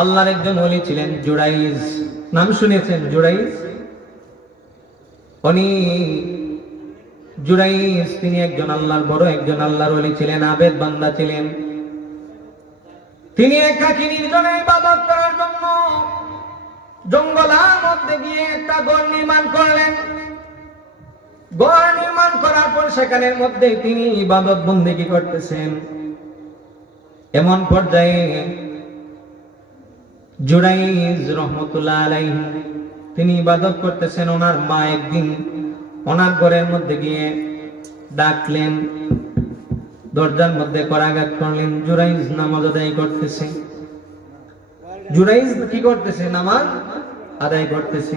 আল্লাহর একজন ওলি ছিলেন জুরাইজ, নাম শুনেছেন জুরাইজ? উনি জুরাইজ তিনি একজন আল্লাহর বড় একজন আল্লাহর ওলি ছিলেন, আবেদ বান্দা ছিলেন। তিনি একাকী নির্জনে ইবাদত করার জন্য জঙ্গলের মধ্যে গিয়ে একটা ঘর নির্মাণ করলেন। ঘর নির্মাণ করার পর সেখানের মধ্যে তিনি ইবাদত বন্দেগী করতেছেন। এমন পর্যায়ে জুরাইজ রহমতুল্লাহ আলাইহি তিনি ইবাদত করতেছেন। ওনার মা একদিন ওনার ঘরের মধ্যে গিয়ে ডাকলেন, দরজার মধ্যে করাঘাত করলেন। জুরাইজ নামাজ আদায় করতেছে। জুরাইজ কি করতেছে? নামাজ আদায় করতেছে।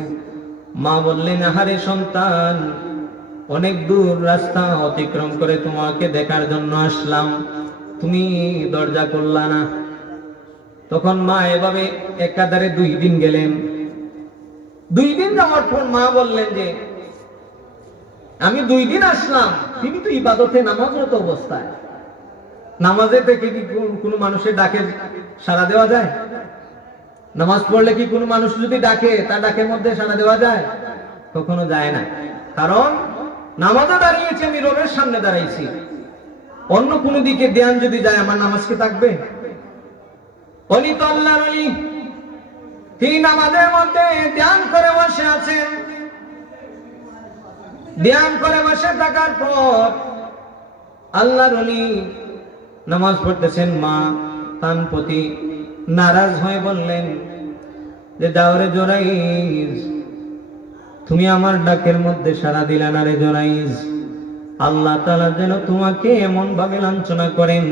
মা বললেন, আহারে সন্তান, অনেক দূর রাস্তা অতিক্রম করে তোমাকে দেখার জন্য আসলাম, তুমি দরজা খুললা না। তখন মা এভাবে একাধারে 2 দিন গেলেন। 2 দিন যাওয়ার পর মা বললেন যে আমি 2 দিন আসলাম, তিনি তো ইবাদতে নামাজরত অবস্থায়। নামাজে থেকে কি কোনো মানুষের ডাকে সাড়া দেওয়া যায়? নামাজ পড়লে কি কোনো মানুষ যদি ডাকে তার ডাকের মধ্যে সাড়া দেওয়া যায়? কখনো যায় না। কারণ নামাজে দাঁড়িয়েছি, আমি রবের সামনে দাঁড়াইছি। অন্য কোনো দিকে ধ্যান যদি যায় আমার নামাজ কি থাকবে? ওলি তো আল্লাহর ওলি, তিনি নামাজের মধ্যে ধ্যান করে বসে আছেন। ধ্যান করে বসে থাকার পর আল্লাহর ওলি নামাজ পড়তেছেন। মা তার প্রতি নারাজ হয়ে বললেন যে যাও রে জুরাইজ, তুমি আমার ডাকের মধ্যে সাড়া দিলা না রে জুরাইজ। আল্লাহ তাআলা যেন তোমাকে এমন ভাবে লাঞ্ছনা করেন,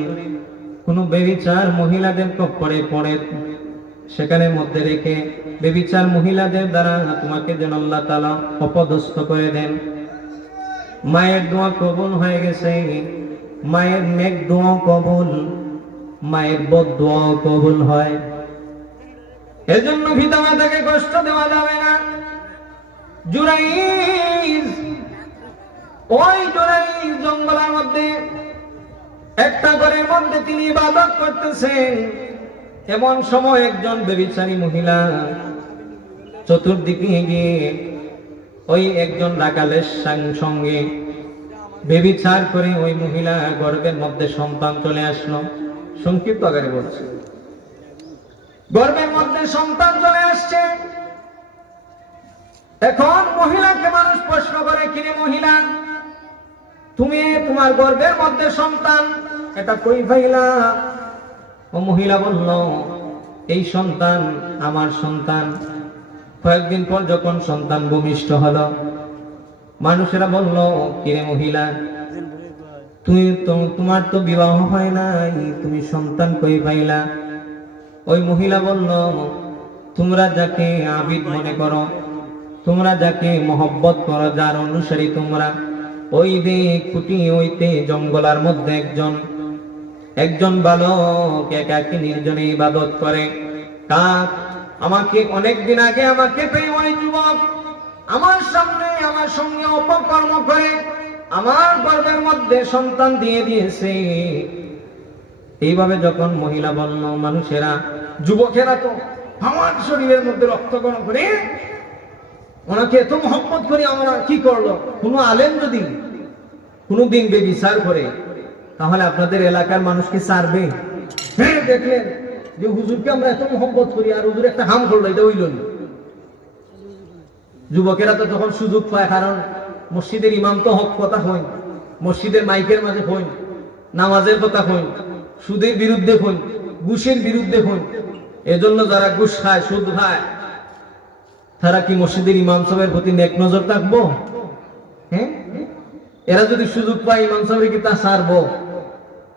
কোন বেবিচার মহিলাদের কপড়ে পড়ে সেখানে মধ্যে রেখে বেবিচার মহিলাদের দ্বারা তোমাকে যেন আল্লাহ তাআলা অপদস্থ করে দেন। মায়ের দোয়া কবুল হয়ে গেছে, মায়ের নেক দোয়া কবুল, মায়ের বদদোয়া কবুল হয়। এজন্য পিতামাতাকে কষ্ট দেওয়া যাবে না। জুরাইজ, ওই জুরাইজ জঙ্গলের মধ্যে একটা ঘরের মধ্যে তিনি ইবাদত করতেছেন। এমন সময় একজন বেবিচারী মহিলা চতুর্দিকে গিয়ে ওই একজন রাখালের সঙ্গে বেবিচার করে ওই মহিলা গর্ভের মধ্যে সন্তান চলে আসলো। সংক্ষিপ্ত আকারে বলছে, গর্ভের মধ্যে সন্তান চলে আসছে। এখন মহিলাকে মানুষ প্রশ্ন করে, কিরে মহিলা, তুমি তোমার গর্ভের মধ্যে সন্তান এটা কই পাইলা? ও মহিলা বলল, এই সন্তান আমার সন্তান। কয়েকদিন পর যখন সন্তান ভূমিষ্ঠ হলো, মানুষেরা বলল, কিরে মহিলা, তোমার তো বিবাহ হয় নাই, তুমি সন্তান কই পাইলা? ওই মহিলা বলল, তোমরা যাকে আবিদ মনে করো, তোমরা যাকে মহব্বত করো, যার অনুসারী তোমরা, ওই দিক কুটি হইতে জঙ্গলার মধ্যে একজন বালক একাকী নির্জনে ইবাদত করে। কাক আমাকে অনেকদিন আগে আমাকে পেয়ে ওই যুবক আমার সামনে আমার সঙ্গে অপকর্ম করে আমার গর্ভের মধ্যে সন্তান দিয়ে দিয়েছে। এইভাবে যখন মহিলা বলল, মানুষেরা, যুবকেরা তো আমার শরীরের মধ্যে রক্তকরণ করে ওনাকে এত মহব্বত করে আমরা কি করলো? কোন আলেম যদি কোনদিন বেবিচার করে তাহলে আপনাদের এলাকার মানুষকে ছাড়বে? হ্যাঁ, দেখলেন যে হুজুরকে আমরা এত মহব্বত করি আর হুজুর একটা হাম করলো, এটা হইল না। যুবকেরা তো তখন সুযোগ পায়, কারণ মসজিদের ইমাম তো হক কথা হই, মসজিদের মাইকের মাঝে হই, নামাজের কথা হই, সুদের বিরুদ্ধে হই, ঘুষের বিরুদ্ধে হই। এজন্য যারা ঘুষ খায়, সুদ খায়, তারা কি মসজিদের ইমাম সাহেবের প্রতি নেক নজর থাকবো? হ্যাঁ, এরা যদি সুযোগ পায় ইমাম সাহেবের কি তা ছাড়বো?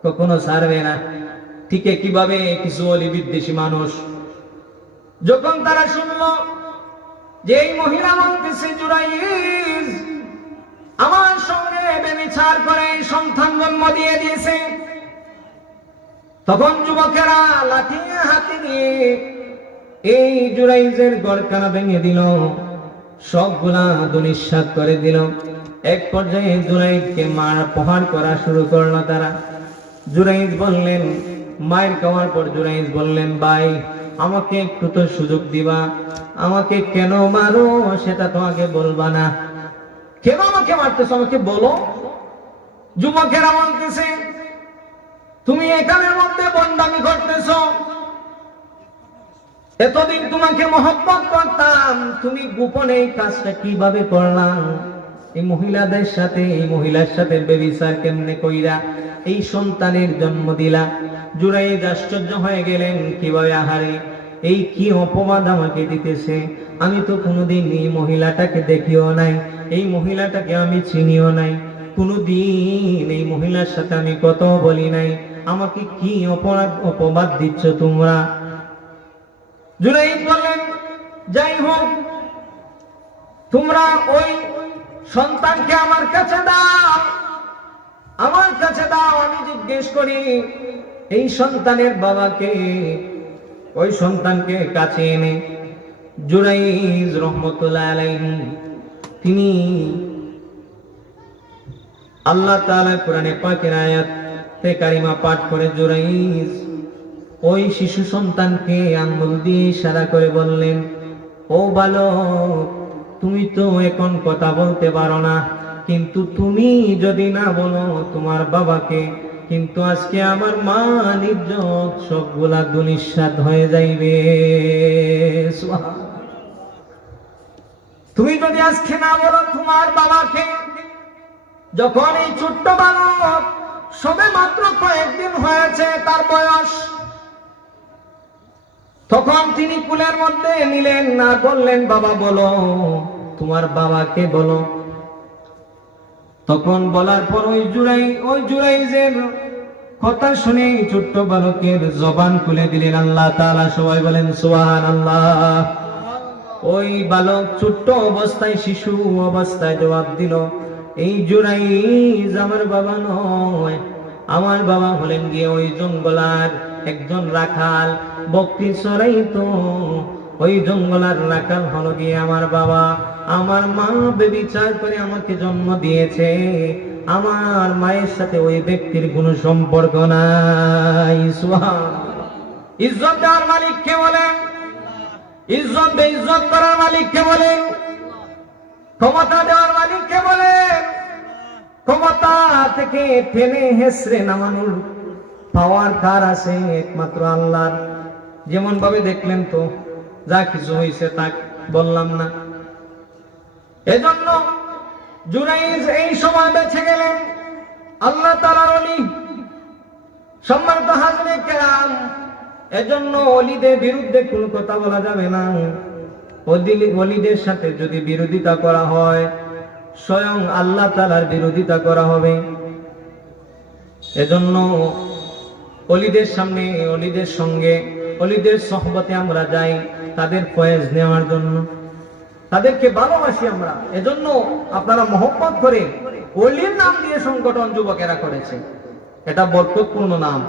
কখনো ছাড়বে না। ঠিক কিভাবে কিছু অলি বিদ্বেষী মানুষ যখন তারা শুনলো যে এই মহিলা বলতেছে জুরাইজ আমার সঙ্গে ব্যভিচার করে সন্তান জন্ম দিয়ে দিয়েছে, তখন যুবকেরা লাঠি হাতে নিয়ে এই জুরাইজের গড়খানা ভেঙে দিল, সবগুলা ধূলিসাৎ করে দিল। এক পর্যায়ে জুরাইজকে মার প্রহার করা শুরু করলো তারা। জুরাইজ বললেন, মায়ের খাওয়ার পর জুরাইজ বললেন, ভাই আমাকে একটু তো সুযোগ দিবা, আমাকে কেন মারো সেটা তো আগে বলবা না, কেন আমাকে মারতেছো আমাকে বলো। যুবকেরা বলতেছে তুমি এখানের মধ্যে বন্দামি করতেছো, এতদিন তোমাকে মহব্বত করতাম, তুমি গোপনে এই কাজটা কিভাবে করলাম? এই মহিলাদের সাথে, এই মহিলার সাথে ব্যভিচার কেমনে কইরা এই সন্তানের জন্ম দিলা? জুরাইজ আশ্চর্য হয়ে গেলেন, কিভাবে? আহারে, এই কি অপবাদ আমাকে দিতেছে, আমি তো কোনোদিন এই মহিলাটাকে দেখিও নাই, এই মহিলাটাকে আমি চিনিও নাই, কোনোদিন এই মহিলার সাথে আমি কথা বলি নাই, আমাকে কি অপবাদ দিচ্ছ তোমরা? জুরাইজ বললেন, যাই হোক, তোমরা ওই সন্তানকে আমার কাছে দাও, আমার কাছে দাও, আমি জিজ্ঞেস করি এই সন্তানের বাবাকে। ওই সন্তানকে কাছে এনে জুরাইজ রহমতুল্লাহ আলাইহি তিনি আল্লাহ তাআলা কোরআনে পাকের আয়াতে কারিমা পাঠ করে জুরাইজ ওই শিশু সন্তানকে আঙ্গুল দিয়ে ইশারা করে বললেন, ও বালক, তুমি তো এখন কথা বলতে পারো না, কিন্তু তুমি যদি না বলো তোমার বাবাকে, কিন্তু আজকে আমার মান ইজ্জত সবগুলা দুনিশ্বাত হয়ে যাইবে। তুমি যদি আজকে না বলো তোমার বাবাকে, যখন এই ছোট্ট বালক সবে মাত্র কয়েকদিন হয়েছে তার বয়স, তখন তিনি কুলের মধ্যে নিলেন না, বললেন, বাবা বলো, তোমার বাবাকে বলো। তখন বলার পর ওই জুরাইজের কথা শুনে ছোট্ট বালকের জবান খুলে দিলেন আল্লাহ তাআলা। সবাই বলেন সুবহানাল্লাহ। ওই বালক ছোট্ট অবস্থায়, শিশু অবস্থায় জবাব দিল, এই জুরাইজ আমার বাবা নয়, আমার বাবা হলেন গিয়ে ওই জঙ্গলার একজন রাখাল, বকরি চড়াইতো, ওই জঙ্গলার রাখাল হলো গিয়ে আমার বাবা। আমার মা ব্যভিচার করে আমাকে জন্ম দিয়েছে, আমার মায়ের সাথে ওই ব্যক্তির কোনো সম্পর্ক নাই। সুবহানাল্লাহ। ইজ্জত দেওয়ার মালিক কে বলেন? ইজ্জত বেইজ্জত করার মালিক কে বলেন? ক্ষমতা দেওয়ার মালিক কে বলেন? ক্ষমতা থেকে টেনে হেসড়ে নামানোর পাওয়ার কার আছে? একমাত্র আল্লাহর। যেমন ভাবে দেখলেন তো, যা কিছু হয়েছে তা বললাম না। এজন্য জুরাইজ এই সময় বেঁচে গেলেন, আল্লাহ তাআলার ওলি। সম্মানিত হাজরে কেরাম, এজন্য ওলিদের বিরুদ্ধে কোনো কথা বলা যাবে না। ওলিদের সাথে যদি বিরোধিতা করা হয়, স্বয়ং আল্লাহ তাআলার বিরোধিতা করা হবে। এজন্য ওলিদের সামনে, ওলিদের সঙ্গে, ওলিদের সোহবতে আমরা যাই তাদের ফয়েজ নেওয়ার জন্য, তাদেরকে ভালোবাসি আমরা। এজন্য আপনারা মহব্বত করে ওলির নাম দিয়ে সংগঠন যুবকেরা করেছে, এটা বরকতপূর্ণ নাম।